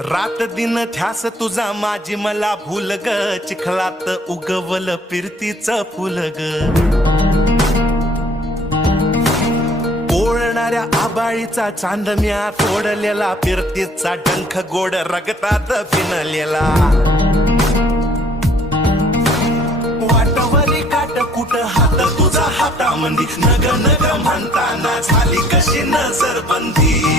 रात दिन ध्यास तुझा माझी मला भूल ग, चिखलात उगवल फिरतीच फुल ग. ओळणाऱ्या आबाळीचा चांदम्या तोडलेला, फिरतीचा डंख गोड रगतात फिनलेला. वाटवरी काट कुट हात तुझा हातामंदी, नग नग म्हणताना झाली कशी नजरबंदी.